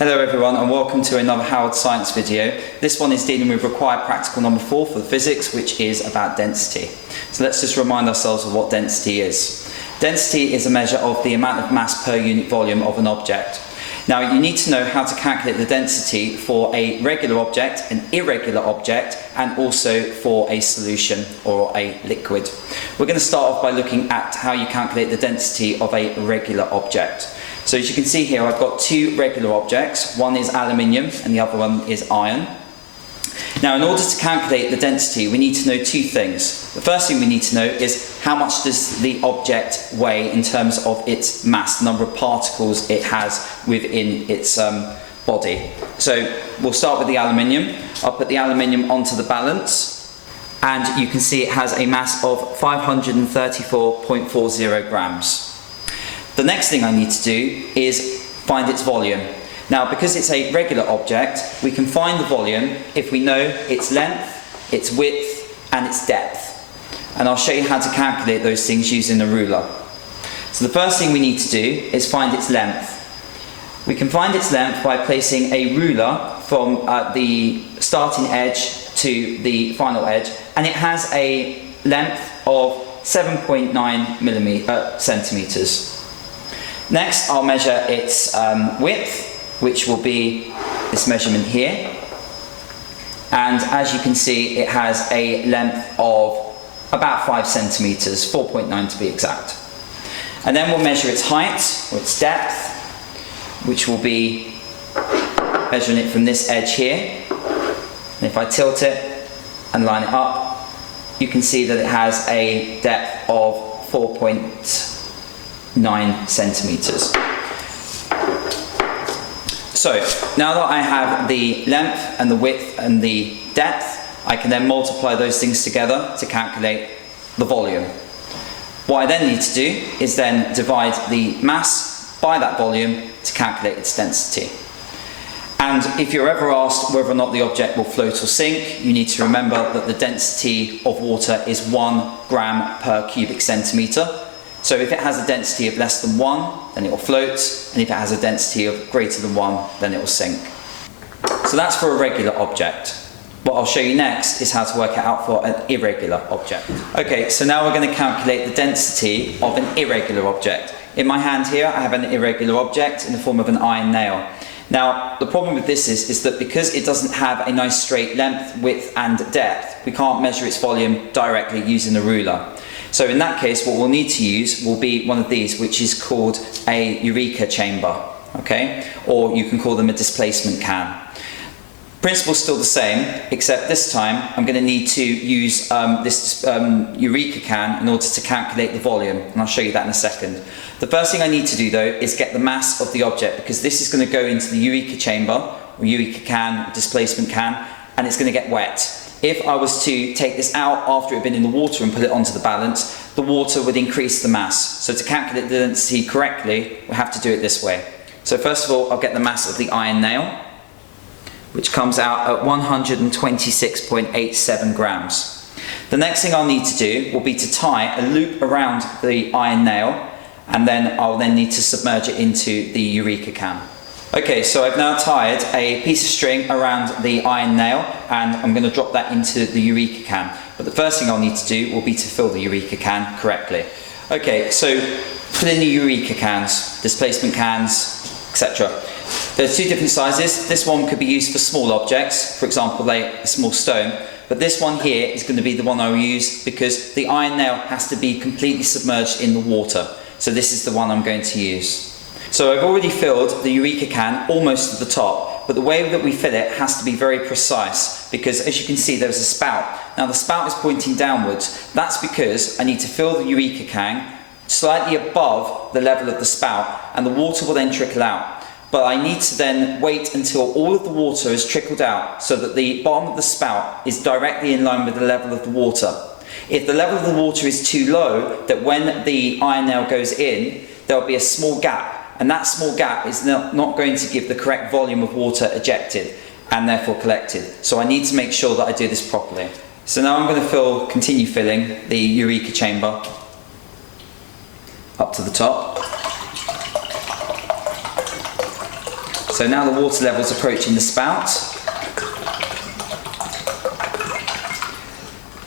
Hello everyone and welcome to another Howard Science video. This one is dealing with required practical number 4 for the physics, which is about density. So let's just remind ourselves of what density is. Density is a measure of the amount of mass per unit volume of an object. Now you need to know how to calculate the density for a regular object, an irregular object, and also for a solution or a liquid. We're going to start off by looking at how you calculate the density of a regular object. So as you can see here, I've got two regular objects. One is aluminium and the other one is iron. Now in order to calculate the density, we need to know two things. The first thing we need to know is how much does the object weigh in terms of its mass, the number of particles it has within its body. So we'll start with the aluminium. I'll put the aluminium onto the balance and you can see it has a mass of 534.40 grams. The next thing I need to do is find its volume. Now because it's a regular object, we can find the volume if we know its length, its width and its depth. And I'll show you how to calculate those things using a ruler. So the first thing we need to do is find its length. We can find its length by placing a ruler from the starting edge to the final edge, and it has a length of 7.9 centimeters. Next, I'll measure its width, which will be this measurement here. And as you can see, it has a length of about 5 centimeters, 4.9 to be exact. And then we'll measure its height, or its depth, which will be measuring it from this edge here. And if I tilt it and line it up, you can see that it has a depth of 4.9 centimeters. So now that I have the length and the width and the depth, I can then multiply those things together to calculate the volume. What I then need to do is then divide the mass by that volume to calculate its density. And if you're ever asked whether or not the object will float or sink, you need to remember that the density of water is 1 gram per cubic centimetre. So if it has a density of less than 1, then it will float, and if it has a density of greater than 1, then it will sink. So that's for a regular object. What I'll show you next is how to work it out for an irregular object. Okay, so now we're going to calculate the density of an irregular object. In my hand here, I have an irregular object in the form of an iron nail. Now, the problem with this is that because it doesn't have a nice straight length, width and depth, we can't measure its volume directly using a ruler. So in that case, what we'll need to use will be one of these, which is called a Eureka chamber, okay? Or you can call them a displacement can. Principle's still the same, except this time I'm going to need to use this Eureka can in order to calculate the volume, and I'll show you that in a second. The first thing I need to do though is get the mass of the object, because this is going to go into the Eureka chamber, or Eureka can, or displacement can, and it's going to get wet. If I was to take this out after it had been in the water and put it onto the balance, the water would increase the mass. So to calculate the density correctly, we have to do it this way. So first of all, I'll get the mass of the iron nail, which comes out at 126.87 grams. The next thing I'll need to do will be to tie a loop around the iron nail, and then I'll then need to submerge it into the Eureka can. Okay, so I've now tied a piece of string around the iron nail, and I'm going to drop that into the Eureka can. But the first thing I'll need to do will be to fill the Eureka can correctly. Okay, so put in the Eureka cans, displacement cans, etc. There's two different sizes. This one could be used for small objects, for example, like a small stone. But this one here is going to be the one I'll use because the iron nail has to be completely submerged in the water. So this is the one I'm going to use. So I've already filled the Eureka can almost to the top, but the way that we fill it has to be very precise because as you can see there's a spout. Now the spout is pointing downwards. That's because I need to fill the Eureka can slightly above the level of the spout, and the water will then trickle out. But I need to then wait until all of the water is trickled out so that the bottom of the spout is directly in line with the level of the water. If the level of the water is too low, that when the iron nail goes in, there'll be a small gap, and that small gap is not going to give the correct volume of water ejected and therefore collected. So I need to make sure that I do this properly. So now I'm going to continue filling the Eureka chamber up to the top. So now the water level is approaching the spout.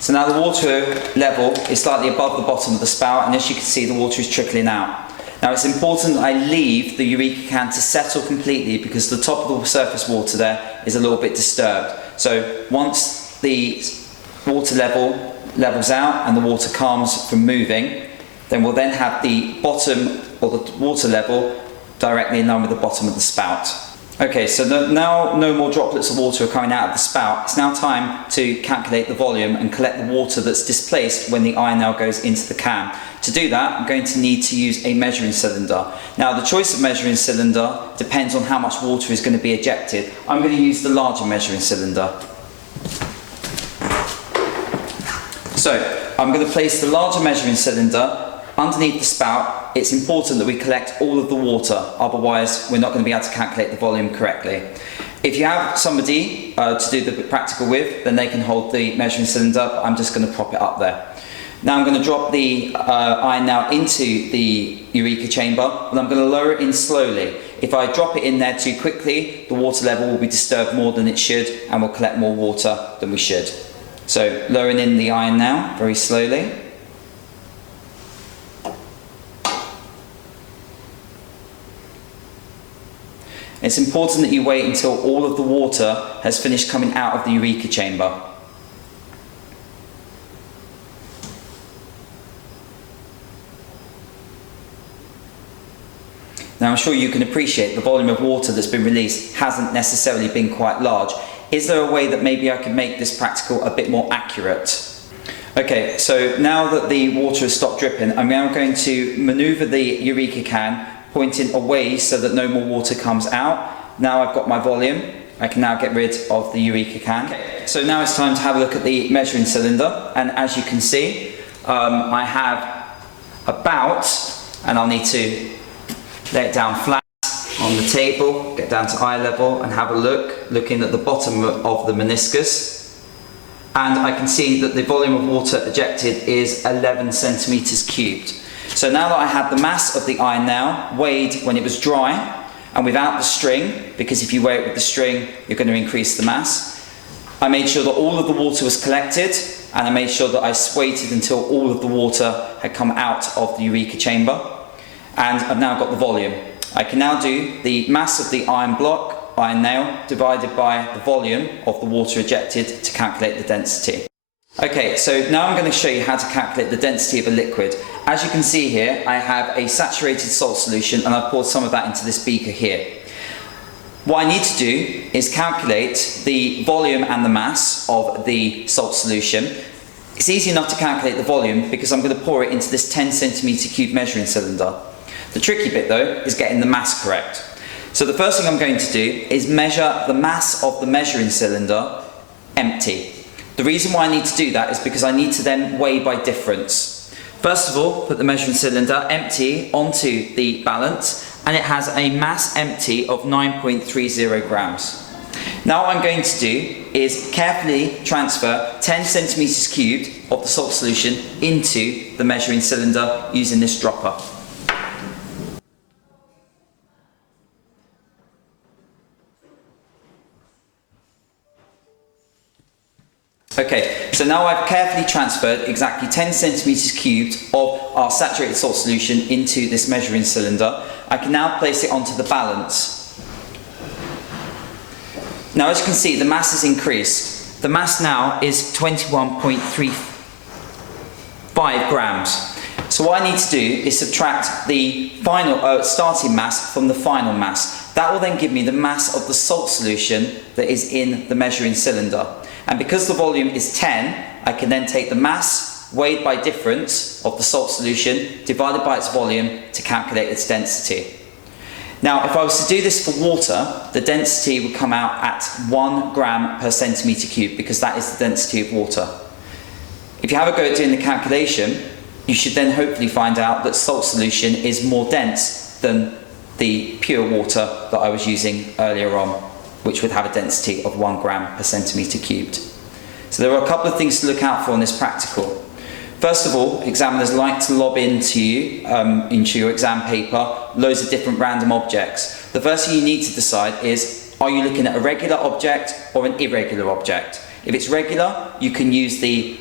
So now the water level is slightly above the bottom of the spout, and as you can see, the water is trickling out. Now it's important that I leave the Eureka can to settle completely, because the top of the surface water there is a little bit disturbed. So once the water levels out and the water calms from moving, then we'll then have the bottom, or the water level, directly in line with the bottom of the spout. Okay, so now no more droplets of water are coming out of the spout. It's now time to calculate the volume and collect the water that's displaced when the iron now goes into the can. To do that, I'm going to need to use a measuring cylinder. Now, the choice of measuring cylinder depends on how much water is going to be ejected. I'm going to use the larger measuring cylinder. So, I'm going to place the larger measuring cylinder underneath the spout. It's important that we collect all of the water, otherwise we're not going to be able to calculate the volume correctly. If you have somebody to do the practical with, then they can hold the measuring cylinder, but I'm just going to prop it up there. Now I'm going to drop the iron now into the Eureka chamber, and I'm going to lower it in slowly. If I drop it in there too quickly, the water level will be disturbed more than it should, and will collect more water than we should. So lowering in the iron now, very slowly. It's important that you wait until all of the water has finished coming out of the Eureka chamber. Now I'm sure you can appreciate the volume of water that's been released hasn't necessarily been quite large. Is there a way that maybe I can make this practical a bit more accurate? Okay, so now that the water has stopped dripping, I'm now going to manoeuvre the Eureka can, pointing away so that no more water comes out. Now I've got my volume, I can now get rid of the Eureka can. Okay, so now it's time to have a look at the measuring cylinder, and as you can see, I have about, and I'll need to lay it down flat on the table, get down to eye level and have a look, looking at the bottom of the meniscus. And I can see that the volume of water ejected is 11 centimetres cubed. So now that I have the mass of the iron now, weighed when it was dry and without the string, because if you weigh it with the string, you're going to increase the mass. I made sure that all of the water was collected, and I made sure that I waited until all of the water had come out of the Eureka chamber. And I've now got the volume. I can now do the mass of the iron block, iron nail, divided by the volume of the water ejected to calculate the density. Okay, so now I'm going to show you how to calculate the density of a liquid. As you can see here, I have a saturated salt solution, and I've poured some of that into this beaker here. What I need to do is calculate the volume and the mass of the salt solution. It's easy enough to calculate the volume because I'm going to pour it into this 10 centimetre cube measuring cylinder. The tricky bit though is getting the mass correct. So the first thing I'm going to do is measure the mass of the measuring cylinder empty. The reason why I need to do that is because I need to then weigh by difference. First of all, put the measuring cylinder empty onto the balance, and it has a mass empty of 9.30 grams. Now what I'm going to do is carefully transfer 10 centimetres cubed of the salt solution into the measuring cylinder using this dropper. Okay, so now I've carefully transferred exactly 10 centimetres cubed of our saturated salt solution into this measuring cylinder. I can now place it onto the balance. Now as you can see, the mass has increased. The mass now is 21.35 grams. So what I need to do is subtract the final starting mass from the final mass. That will then give me the mass of the salt solution that is in the measuring cylinder. And because the volume is 10, I can then take the mass weighed by difference of the salt solution divided by its volume to calculate its density. Now, if I was to do this for water, the density would come out at 1 gram per centimetre cubed, because that is the density of water. If you have a go at doing the calculation, you should then hopefully find out that salt solution is more dense than the pure water that I was using earlier on, which would have a density of 1 gram per centimetre cubed. So there are a couple of things to look out for in this practical. First of all, examiners like to lob into your exam paper, loads of different random objects. The first thing you need to decide is, are you looking at a regular object or an irregular object? If it's regular, you can use the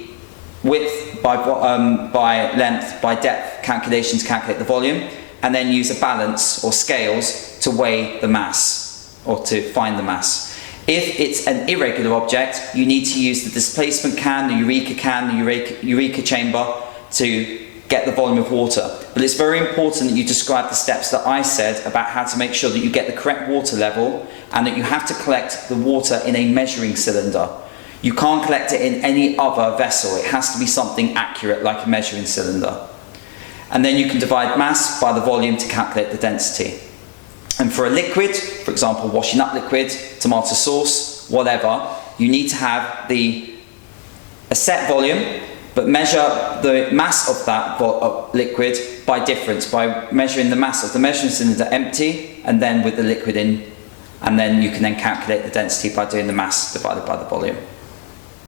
width by length by depth calculation to calculate the volume, and then use a balance or scales to weigh the mass or to find the mass. If it's an irregular object, you need to use the displacement can, the Eureka chamber to get the volume of water. But it's very important that you describe the steps that I said about how to make sure that you get the correct water level, and that you have to collect the water in a measuring cylinder. You can't collect it in any other vessel. It has to be something accurate, like a measuring cylinder. And then you can divide mass by the volume to calculate the density. And for a liquid, for example, washing up liquid, tomato sauce, whatever, you need to have a set volume, but measure the mass of that liquid by difference, by measuring the mass of the measuring cylinder empty and then with the liquid in, and then you can then calculate the density by doing the mass divided by the volume.